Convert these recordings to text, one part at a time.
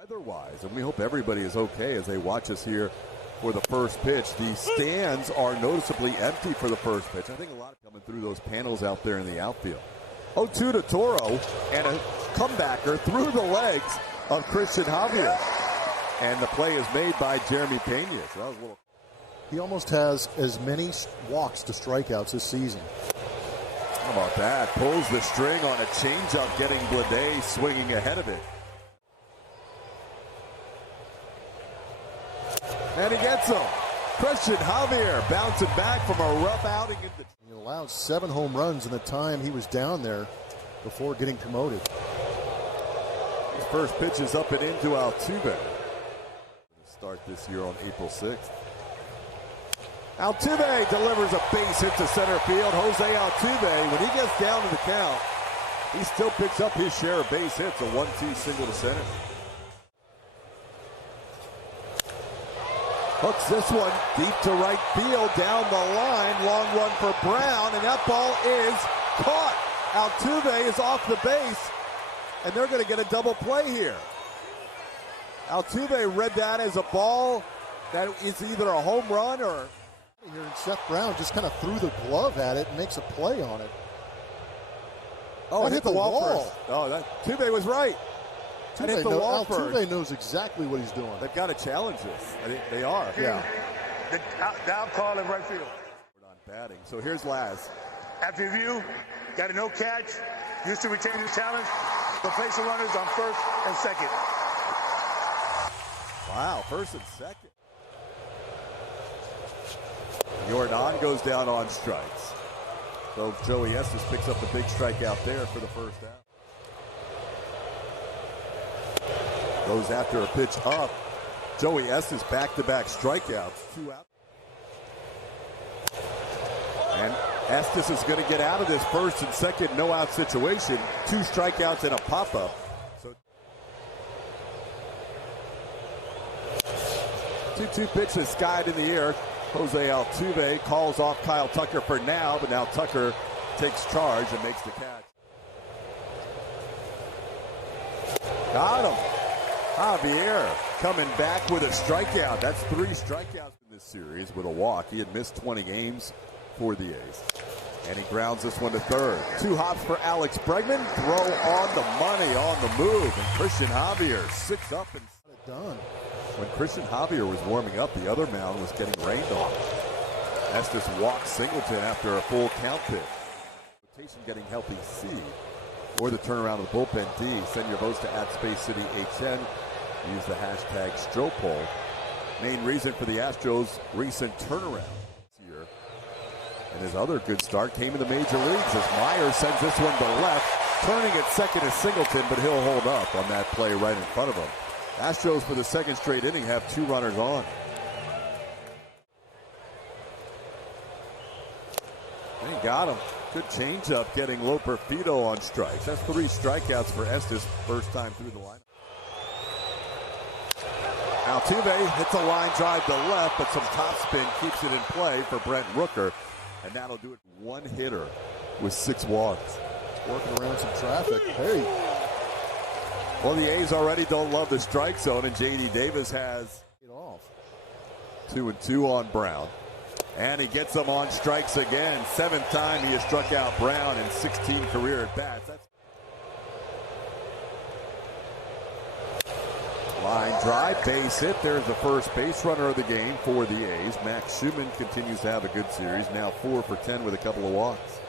Weather-wise, and we hope everybody is okay as they watch us here for the first pitch. The stands are noticeably empty for the first pitch. I think a lot of coming through those panels out there in the outfield. 0-2 to Toro, and a comebacker through the legs of Christian Javier. And the play is made by Jeremy Pena. So that was a little... He almost has as many walks to strikeouts this season. How about that? Pulls the string on a changeup, getting Blade swinging ahead of it. And he gets him. Christian Javier bouncing back from a rough outing. He allowed 7 home runs in the time he was down there before getting promoted. His first pitch is up and into Altuve. Start this year on April 6th. Altuve delivers a base hit to center field. Jose Altuve, when he gets down to the count, he still picks up his share of base hits. A 1-2 single to center. Hooks this one deep to right field, down the line, long run for Brown, and that ball is caught. Altuve is off the base, and they're going to get a double play here. Altuve read that as a ball that is either a home run or... Here, and Seth Brown just kind of threw the glove at it and makes a play on it. Oh, it hit the wall first. Oh, Altuve was right. Altuve knows exactly what he's doing. They've got to challenge this. I think they are. Yeah. Down call in right field. On batting. So here's Laz. After review, got a no catch. Used to retain the challenge. Replace the runners on first and second. Wow, first and second. Jordan goes down on strikes. So Joey Estes picks up the big strikeout there for the first out. Goes after a pitch up. Joey Estes back-to-back strikeouts. 2 out. And Estes is going to get out of this first and second no-out situation. 2 strikeouts and a pop-up. So 2-2 pitch is skied in the air. Jose Altuve calls off Kyle Tucker for now, but now Tucker takes charge and makes the catch. Got him. Javier coming back with a strikeout. That's 3 strikeouts in this series with a walk. He had missed 20 games for the A's. And he grounds this one to third. 2 hops for Alex Bregman. Throw on the money, on the move. And Christian Javier 6 up and done. When Christian Javier was warming up, the other mound was getting rained on. Estes walks Singleton after a full count pitch. Rotation getting healthy C. Or the turnaround of the bullpen D. Send your votes to @SpaceCityHN. Use the hashtag StroPoll. Main reason for the Astros' recent turnaround this year. And his other good start came in the major leagues as Myers sends this one to left. Turning at second is Singleton, but he'll hold up on that play right in front of him. Astros for the second straight inning have 2 runners on. They got him. Good changeup getting Loperfido on strikes. That's 3 strikeouts for Estes, first time through the lineup. Altuve hits a line drive to left, but some topspin keeps it in play for Brent Rooker. And that'll do it. 1 hitter with 6 walks. Working around some traffic. Hey. Well, the A's already don't love the strike zone, and J.D. Davis has it off. 2-2 on Brown. And he gets them on strikes again. 7th time he has struck out Brown in 16 career at-bats. That's line drive, base hit. There's the first base runner of the game for the A's. Max Schumann continues to have a good series. Now 4 for 10 with a couple of walks.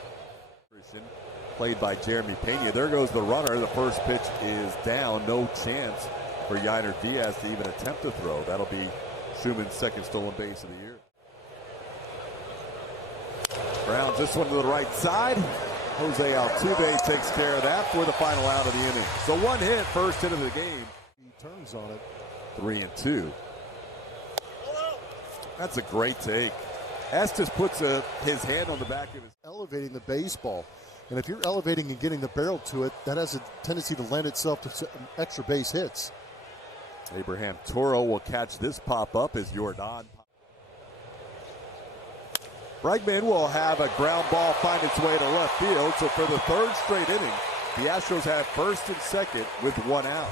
Played by Jeremy Pena. There goes the runner. The first pitch is down. No chance for Yainer Diaz to even attempt to throw. That'll be Schumann's second stolen base of the year. Browns this one to the right side. Jose Altuve takes care of that for the final out of the inning. So 1 hit, first hit of the game. He turns on it. 3-2. That's a great take. Estes puts his hand on the back of his... Elevating the baseball. And if you're elevating and getting the barrel to it, that has a tendency to lend itself to extra base hits. Abraham Toro will catch this pop-up as Jordan. Bregman will have a ground ball find its way to left field. So for the 3rd straight inning, the Astros have first and second with 1 out.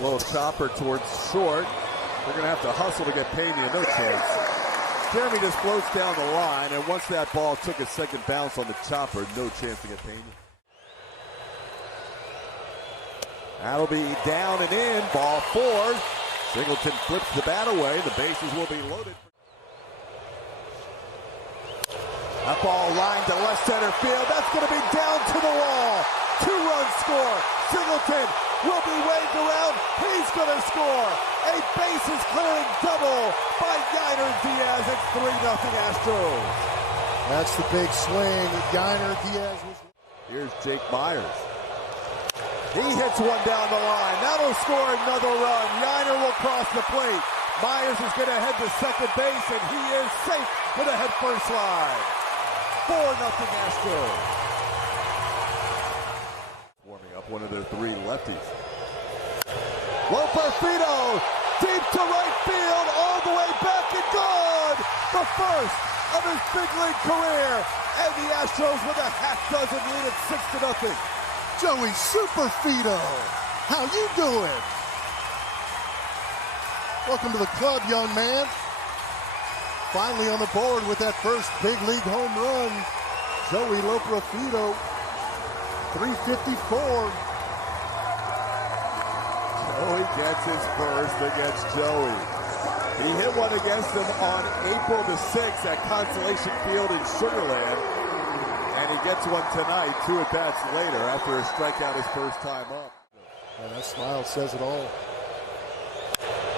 Little chopper towards short. They're going to have to hustle to get Pena. No chance. Jeremy just floats down the line, and once that ball took a second bounce on the chopper, no chance to get Pena. That'll be down and in. Ball 4. Singleton flips the bat away. The bases will be loaded. That ball lined to left center field. That's going to be down to the wall. 2-run score. Singleton will be waved around. He's going to score. A bases clearing double by Yainer Diaz. It's 3-0 Astros. That's the big swing. Yainer Diaz was. Here's Jake Myers. He hits one down the line. That'll score another run. Yainer will cross the plate. Myers is going to head to second base, and he is safe with a head-first slide. 4-0 Astros. Warming up one of their 3 lefties. Loperfido, deep to right field, all the way back and good. The first of his big league career, and the Astros with a half-dozen lead at 6-0. Joey Superfido, how you doing? Welcome to the club, young man. Finally on the board with that first big league home run. Joey Loperfido, 354. Joey gets his first against Joey. He hit one against him on April the 6th at Consolation Field in Sugar Land. And he gets one tonight, 2 at-bats later, after a strikeout his first time up. And that smile says it all.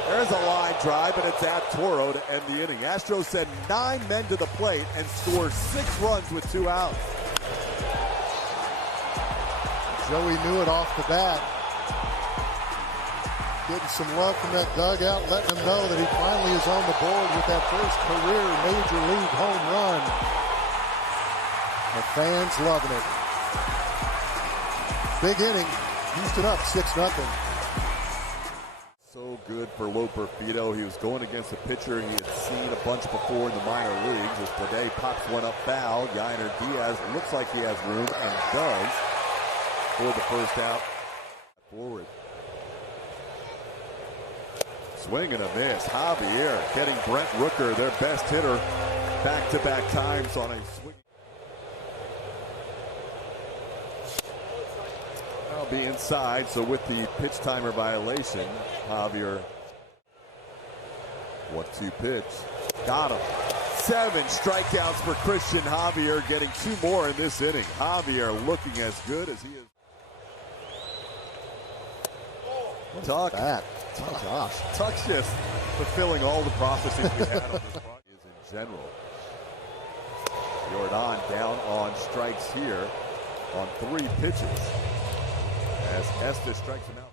There's a line drive, and it's at Toro to end the inning. Astros send 9 men to the plate and score 6 runs with 2 outs. Joey knew it off the bat. Getting some love from that dugout, letting him know that he finally is on the board with that first career Major League home run. The fans loving it. Big inning. Houston up 6-0. So good for Loperfido. He was going against a pitcher he had seen a bunch before in the minor leagues. As today pops one up foul. Yainer Diaz looks like he has room and does for the first out. Forward. Swing and a miss. Javier getting Brent Rooker, their best hitter, back-to-back times on a swing. That'll be inside, so with the pitch timer violation, Javier. 1-2 pitch. Got him. 7 strikeouts for Christian Javier, getting 2 more in this inning. Javier looking as good as he is. Tuck. Oh, gosh. Tuck's just fulfilling all the prophecies we had on this podcast in general. Jordan down on strikes here on 3 pitches as Estes strikes him out.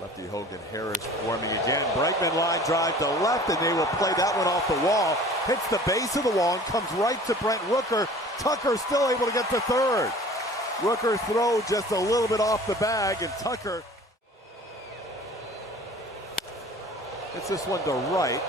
Lefty Hogan Harris forming again. Bregman line drive to left, and they will play that one off the wall. Hits the base of the wall and comes right to Brent Rooker. Tucker still able to get to third. Rooker's throw just a little bit off the bag, and Tucker hits this one to right.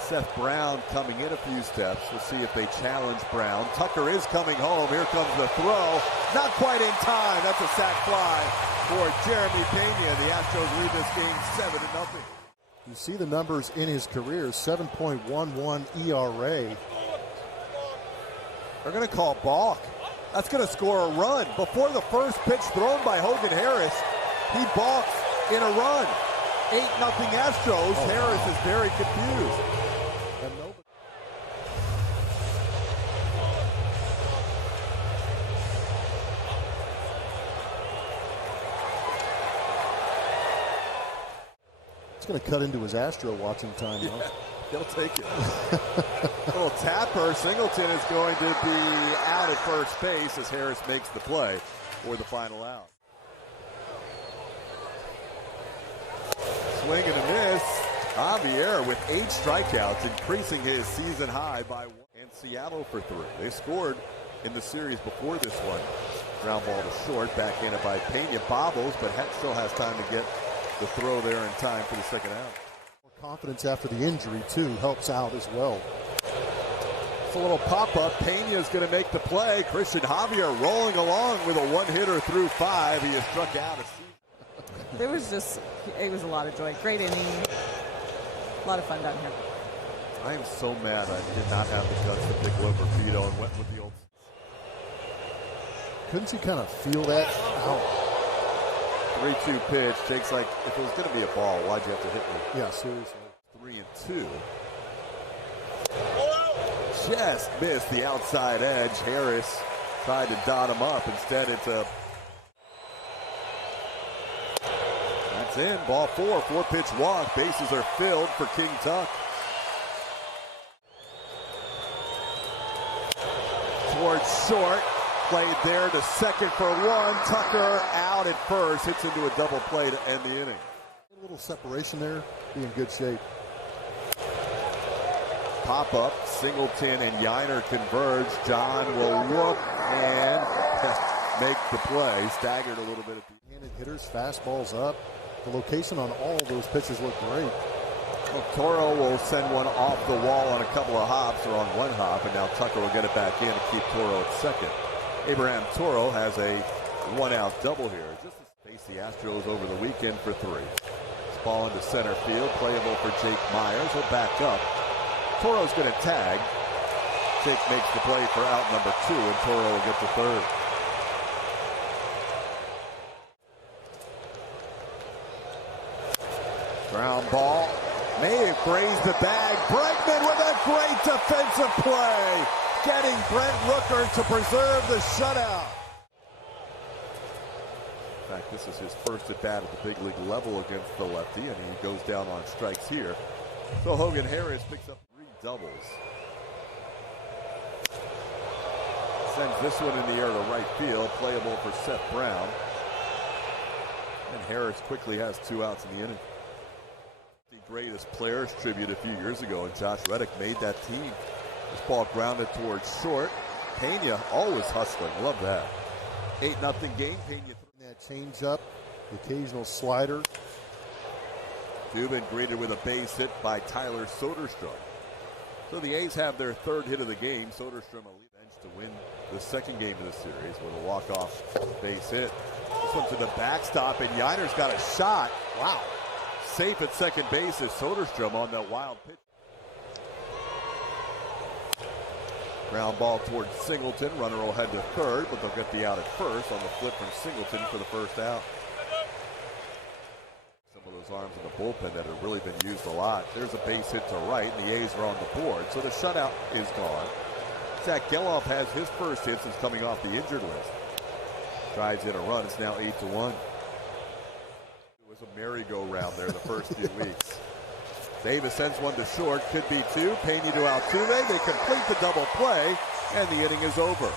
Seth Brown coming in a few steps. We'll see if they challenge Brown. Tucker is coming home. Here comes the throw. Not quite in time. That's a sac fly for Jeremy Pena. The Astros lead this game 7-0. You see the numbers in his career, 7.11 ERA. They're going to call balk. That's going to score a run. Before the first pitch thrown by Hogan Harris, he balks in a run. 8-0 Astros. Harris is very confused. It's going to cut into his Astro watching time. Yeah, he'll take it. A little tapper. Singleton is going to be out at first base as Harris makes the play for the final out. Swing and a miss. Javier with 8 strikeouts, increasing his season high by 1. And Seattle for 3. They scored in the series before this one. Ground ball to short, back in it by Pena. Bobbles, but still has time to get the throw there in time for the second out. More confidence after the injury, too, helps out as well. It's a little pop-up. Pena is going to make the play. Christian Javier rolling along with a 1-hitter through 5. He has struck out a season. it was a lot of joy. Great inning. A lot of fun down here. I am so mad I did not have the guts to pick Loperfido and went with the old. Couldn't you kind of feel that? Ow. 3-2 pitch. Jake's like, if it was going to be a ball, why'd you have to hit me? Yeah, seriously. 3-2. Just missed the outside edge. Harris tried to dot him up. Instead, it's a... That's in. Ball 4. 4-pitch walk. Bases are filled for King Tuck. Towards short. Played there to second for 1. Tucker out at first. Hits into a double play to end the inning. A little separation there. Be in good shape. Pop up. Singleton and Yiner converge. John will look and make the play. Staggered a little bit at the handed hitters, fastballs up. The location on all of those pitches look great. Well, Toro will send one off the wall on a couple of hops or on one hop, and now Tucker will get it back in to keep Toro at second. Abraham Toro has a one-out double here. Just to face the Astros over the weekend for 3. This ball into center field, playable for Jake Myers. He'll back up. Toro's going to tag. Jake makes the play for out number 2, and Toro will get to third. Ground ball. May have grazed the bag. Bregman with a great defensive play. Getting Brent Rooker to preserve the shutout. In fact, this is his first at bat at the big league level against the lefty, and he goes down on strikes here. So Hogan Harris picks up 3 doubles. Sends this one in the air to right field, playable for Seth Brown. And Harris quickly has 2 outs in the inning. The greatest players tribute a few years ago, and Josh Reddick made that team. This ball grounded towards short. Pena always hustling. Love that. 8-0 game. Pena that change up, the occasional slider. Dubin greeted with a base hit by Tyler Soderstrom. So the A's have their 3rd hit of the game. Soderstrom will lead the bench to win the 2nd game of the series with a walk-off base hit. This one to the backstop, and Yiner's got a shot. Wow. Safe at second base is Soderstrom on that wild pitch. Ground ball towards Singleton. Runner will head to third, but they'll get the out at first on the flip from Singleton for the first out. Some of those arms in the bullpen that have really been used a lot. There's a base hit to right, and the A's are on the board, so the shutout is gone. Zach Geloff has his first hit since coming off the injured list. Drives in a run. It's now 8-1. It was a merry-go-round there the first few weeks. Davis sends one to short, could be 2. Pena to Altuve. They complete the double play, and the inning is over.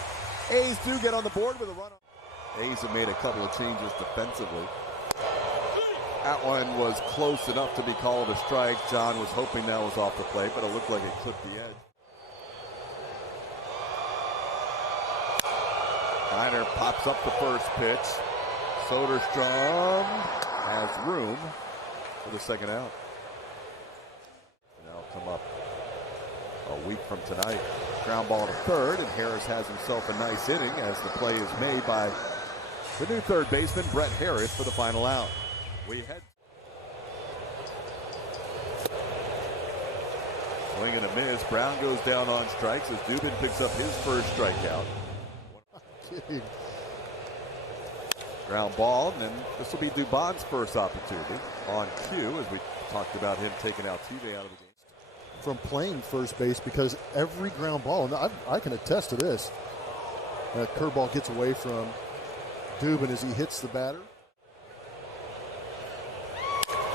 A's do get on the board with a run. A's have made a couple of changes defensively. That one was close enough to be called a strike. John was hoping that was off the plate, but it looked like it clipped the edge. Niner pops up the first pitch. Soderstrom has room for the second out. Come up a week from tonight. Ground ball to third, and Harris has himself a nice inning as the play is made by the new third baseman, Brett Harris, for the final out. We head. Swing and a miss. Brown goes down on strikes as Dubin picks up his first strikeout. Ground ball, and then this will be Dubon's first opportunity on cue as we talked about him taking Altuve out of the game. From playing first base, because every ground ball, and I can attest to this, that curveball gets away from Dubin as he hits the batter.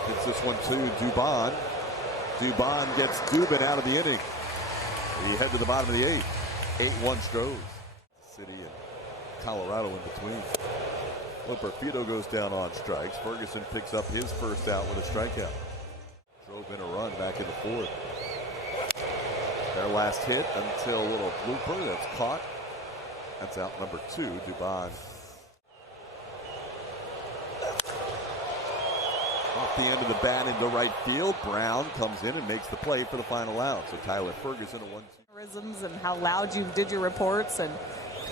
Hits this one to Dubon. Dubon gets Dubin out of the inning. We head to the bottom of the 8th. 8-1 Stros. City and Colorado in between. Loperfido goes down on strikes. Ferguson picks up his first out with a strikeout. Drove in a run back in the 4th. Their last hit until a little blooper that's caught. That's out number 2, Dubon. Off the end of the bat into right field. Brown comes in and makes the play for the final out. So Tyler Ferguson a 1-2. And how loud you did your reports, and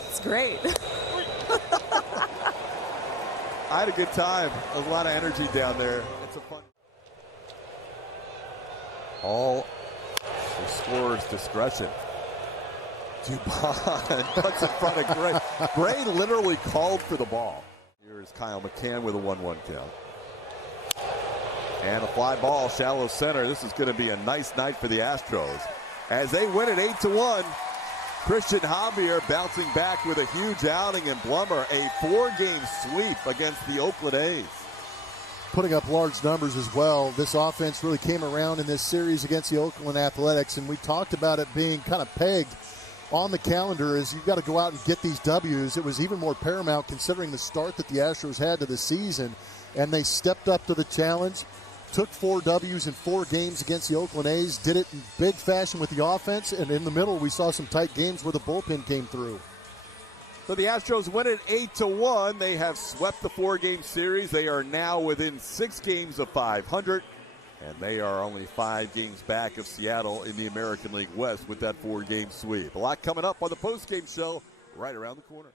it's great. I had a good time. There's a lot of energy down there. It's a fun. All the scorer's discretion. Dubon puts in front of Gray. Gray literally called for the ball. Here's Kyle McCann with a 1-1 count. And a fly ball, shallow center. This is going to be a nice night for the Astros. As they win it 8-1, Christian Javier bouncing back with a huge outing, and Blummer a 4-game sweep against the Oakland A's. Putting up large numbers as well. This offense really came around in this series against the Oakland Athletics, and we talked about it being kind of pegged on the calendar as you've got to go out and get these W's. It was even more paramount considering the start that the Astros had to the season, and they stepped up to the challenge. Took 4 W's in 4 games against the Oakland A's, did it in big fashion with the offense, and in the middle we saw some tight games where the bullpen came through. So the Astros win it 8-1. They have swept the 4-game series. They are now within 6 games of 500, and they are only 5 games back of Seattle in the American League West with that 4-game sweep. A lot coming up on the postgame show right around the corner.